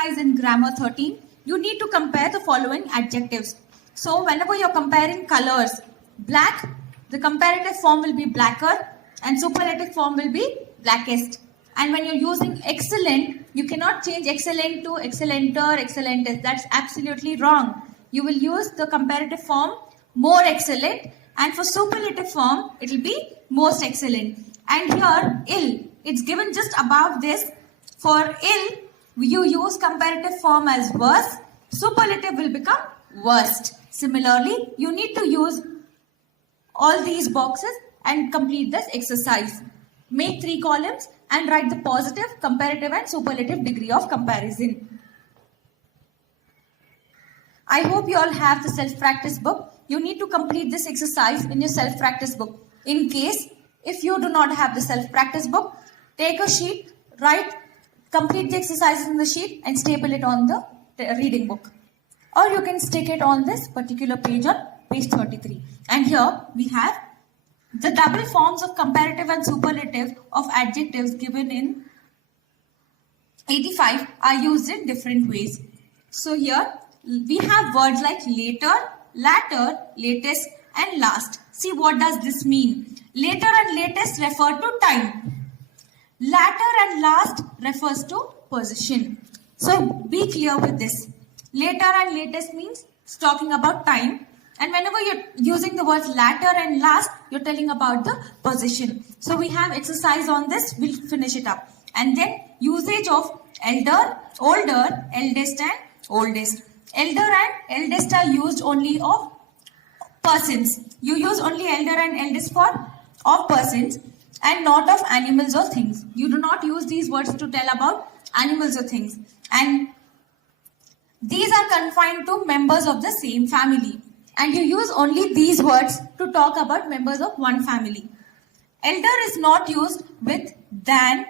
exercise in grammar 13, you need to compare the following adjectives. So whenever you're comparing colors, black, the comparative form will be blacker and superlative form will be blackest. And when you're using excellent, you cannot change excellent to excellenter, excellentest. That's absolutely wrong. You will use the comparative form more excellent, and for superlative form, it will be most excellent. And here, ill, it's given just above this. For ill, you use comparative form as worse, superlative will become worst. Similarly, you need to use all these boxes and complete this exercise. Make 3 columns and write the positive, comparative and superlative degree of comparison. I hope you all have the self-practice book. You need to complete this exercise in your self-practice book. In case, if you do not have the self-practice book, take a sheet, complete the exercises in the sheet and staple it on the reading book. Or you can stick it on this particular page on page 33. And here we have the double forms of comparative and superlative of adjectives given in 85 are used in different ways. So here we have words like later, latter, latest and last. See, what does this mean? Later and latest refer to time. Latter and last refers to position. So be clear with this. Later and latest means it's talking about time. And whenever you're using the words latter and last, you're telling about the position. So we have exercise on this. We'll finish it up. And then usage of elder, older, eldest and oldest. Elder and eldest are used only of persons. You use only elder and eldest for of persons and not of animals or things. You do not use these words to tell about animals or things. And these are confined to members of the same family. And you use only these words to talk about members of one family. Elder is not used with than.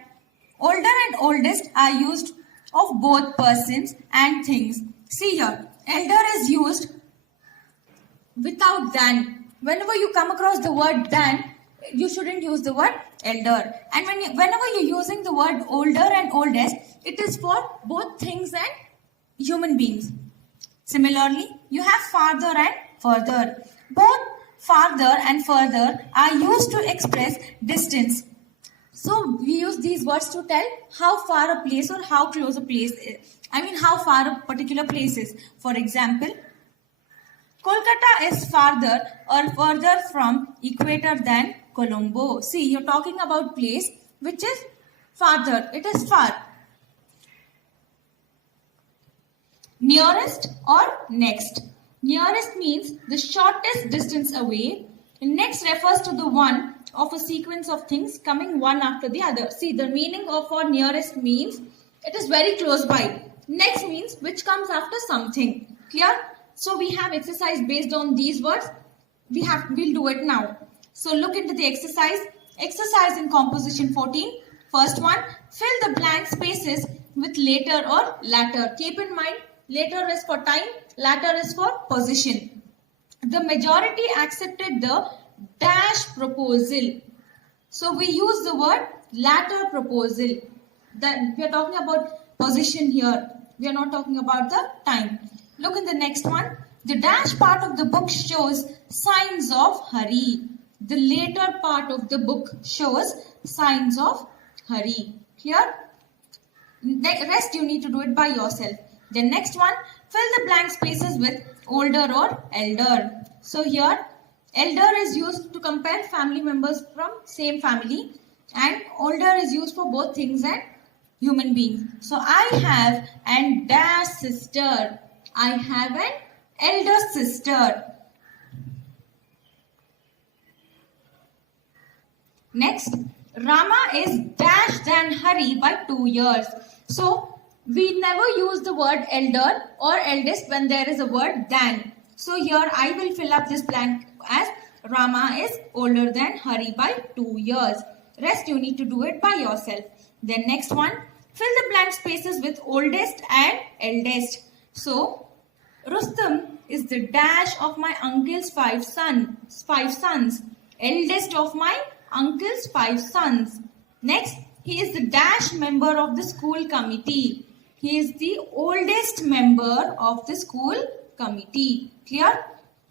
Older and oldest are used of both persons and things. See here, elder is used without than. Whenever you come across the word than, you shouldn't use the word elder. And whenever you're using the word older and oldest, it is for both things and human beings. Similarly, you have farther and further. Both farther and further are used to express distance. So we use these words to tell how far a place or how close a place is. How far a particular place is. For example, Kolkata is farther or further from equator than Colombo. See, you're talking about place which is farther. It is far. Nearest or next. Nearest means the shortest distance away. Next refers to the one of a sequence of things coming one after the other. See, the meaning of for nearest means it is very close by. Next means which comes after something. Clear? So we have exercise based on these words. We'll do it now. So look into the exercise. Exercise in composition 14. First one, fill the blank spaces with later or latter. Keep in mind, later is for time, latter is for position. The majority accepted the dash proposal. So we use the word latter proposal. Then we are talking about position here. We are not talking about the time. Look in the next one. The dash part of the book shows signs of hurry. The later part of the book shows signs of hurry. Here, the rest you need to do it by yourself. The next one, fill the blank spaces with older or elder. So here, elder is used to compare family members from same family, and older is used for both things and human beings. So I have an dash sister. I have an elder sister. Next, Rama is dash than Hari by 2 years. So we never use the word elder or eldest when there is a word than. So here I will fill up this blank as Rama is older than Hari by 2 years. Rest you need to do it by yourself. Then next one, fill the blank spaces with oldest and eldest. So Rustam is the dash of my uncle's five sons. Eldest of my uncle's 5 sons. Next, he is the dash member of the school committee. He is the oldest member of the school committee. Clear?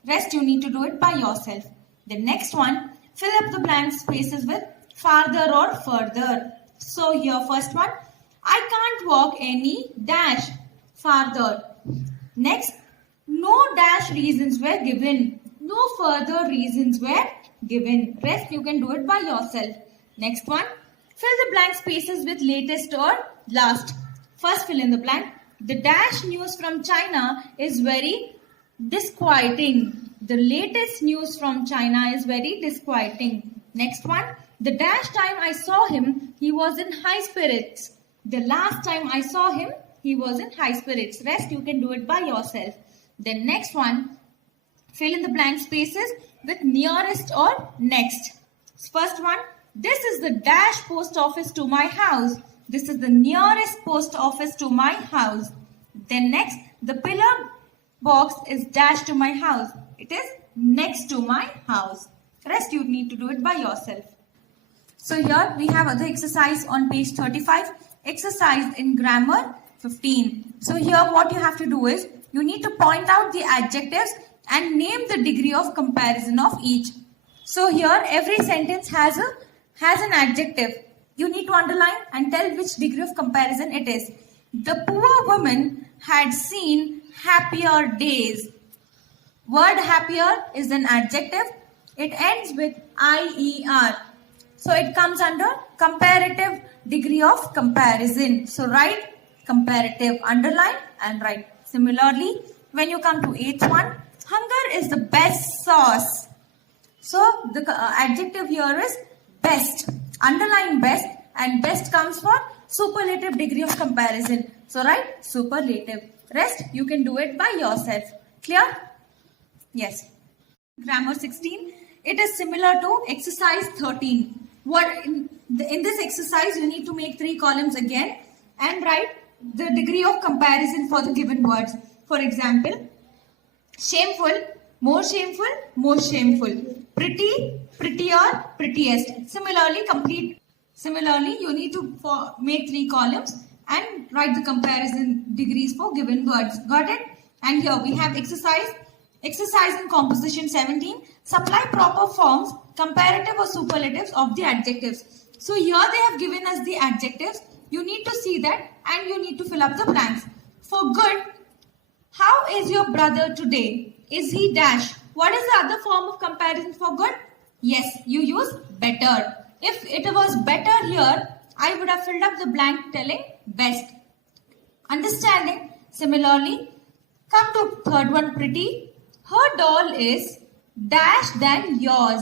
Rest you need to do it by yourself. The next one, fill up the blank spaces with farther or further. So here first one, I can't walk any dash farther. Next, no dash reasons were given. No further reasons were given. Rest you can do it by yourself. Next one, fill the blank spaces with latest or last. First fill in the blank. The dash news from China is very disquieting. The latest news from China is very disquieting. Next one, the dash time I saw him, he was in high spirits. The last time I saw him, he was in high spirits. Rest you can do it by yourself. Then next one, fill in the blank spaces with nearest or next. First one, this is the dash post office to my house. This is the nearest post office to my house. Then next, the pillar box is dash to my house. It is next to my house. Rest you need to do it by yourself. So here we have other exercise on page 35. Exercise in grammar 15. So here what you have to do is you need to point out the adjectives and name the degree of comparison of each. So here every sentence has an adjective. You need to underline and tell which degree of comparison it is. The poor woman had seen happier days. Word happier is an adjective. It ends with IER. So it comes under comparative degree of comparison. So write comparative, underline and write. Similarly, when you come to 8th one, hunger is the best sauce. So the adjective here is best. Underline best, and best comes for superlative degree of comparison. So write superlative. Rest you can do it by yourself. Clear? Yes. Grammar 16. It is similar to exercise 13. In this exercise you need to make 3 columns again and write the degree of comparison for the given words. For example, shameful, more shameful, most shameful. Pretty, prettier, prettiest. Similarly, you need to make 3 columns and write the comparison degrees for given words. Got it? And here we have exercise in composition 17. Supply proper forms, comparative or superlatives of the adjectives. So here they have given us the adjectives. You need to see that and you need to fill up the blanks. For good, how is your brother today? Is he dash? What is the other form of comparison for good? Yes, you use better. If it was better here, I would have filled up the blank telling best. Understanding? Similarly, come to 3rd one, pretty. Her doll is dash than yours.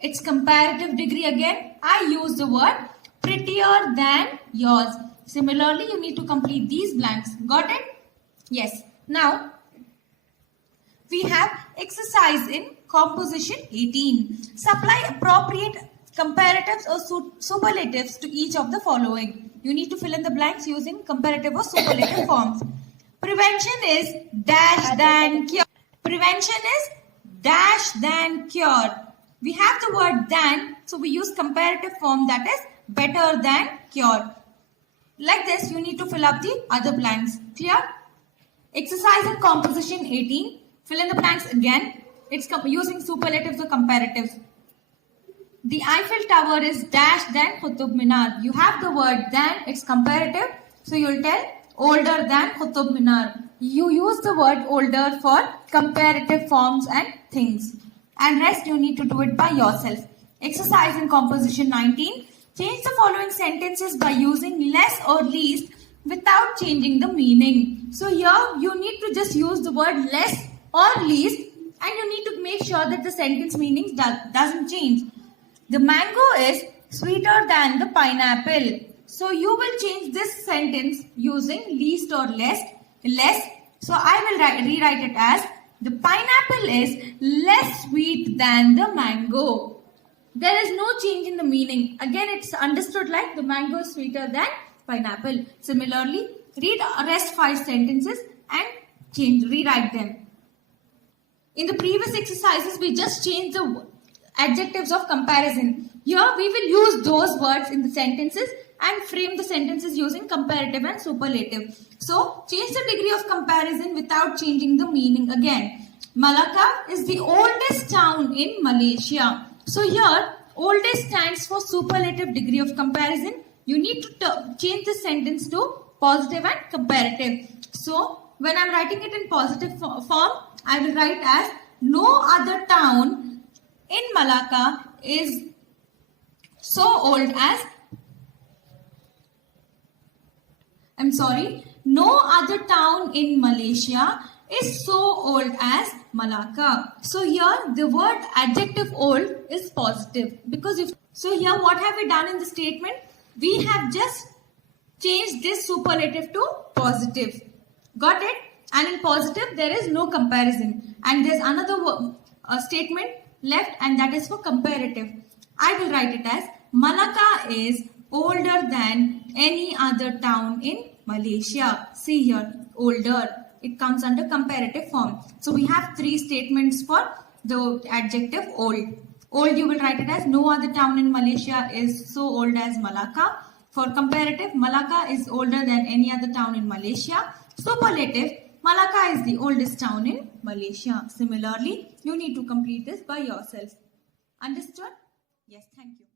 Its comparative degree again, I use the word prettier than yours. Similarly, you need to complete these blanks. Got it? Yes. Now, we have exercise in composition 18. Supply appropriate comparatives or superlatives to each of the following. You need to fill in the blanks using comparative or superlative forms. Prevention is dash than cure. Prevention is dash than cure. We have the word than, so we use comparative form, that is better than cure. Like this, you need to fill up the other blanks. Clear? Exercise in composition 18. Fill in the blanks again. It's using superlatives or comparatives. The Eiffel Tower is dash than Qutub Minar. You have the word than, it's comparative. So you will tell older than Qutub Minar. You use the word older for comparative forms and things. And rest you need to do it by yourself. Exercise in composition 19. Change the following sentences by using less or least without changing the meaning. So here you need to just use the word less or least and you need to make sure that the sentence meaning doesn't change. The mango is sweeter than the pineapple. So you will change this sentence using least or less. So I will rewrite it as the pineapple is less sweet than the mango. There is no change in the meaning. Again, it's understood like the mango is sweeter than pineapple. Similarly, read rest 5 sentences and rewrite them. In the previous exercises, we just changed the adjectives of comparison. Here, we will use those words in the sentences and frame the sentences using comparative and superlative. So change the degree of comparison without changing the meaning again. Malacca is the oldest town in Malaysia. So here oldest stands for superlative degree of comparison. You need to change the sentence to positive and comparative. So when I'm writing it in positive form, I will write as no other town in Malacca is so old as no other town in Malaysia is so old as Malacca. So here the word adjective old is positive because so here what have we done in the statement? We have just changed this superlative to positive. Got it? And in positive there is no comparison. And there's another statement left and that is for comparative. I will write it as Malacca is older than any other town in Malaysia. See here, older. It comes under comparative form. So we have three statements for the adjective old. Old you will write it as no other town in Malaysia is so old as Malacca. For comparative, Malacca is older than any other town in Malaysia. Superlative, Malacca is the oldest town in Malaysia. Similarly, you need to complete this by yourself. Understood? Yes, thank you.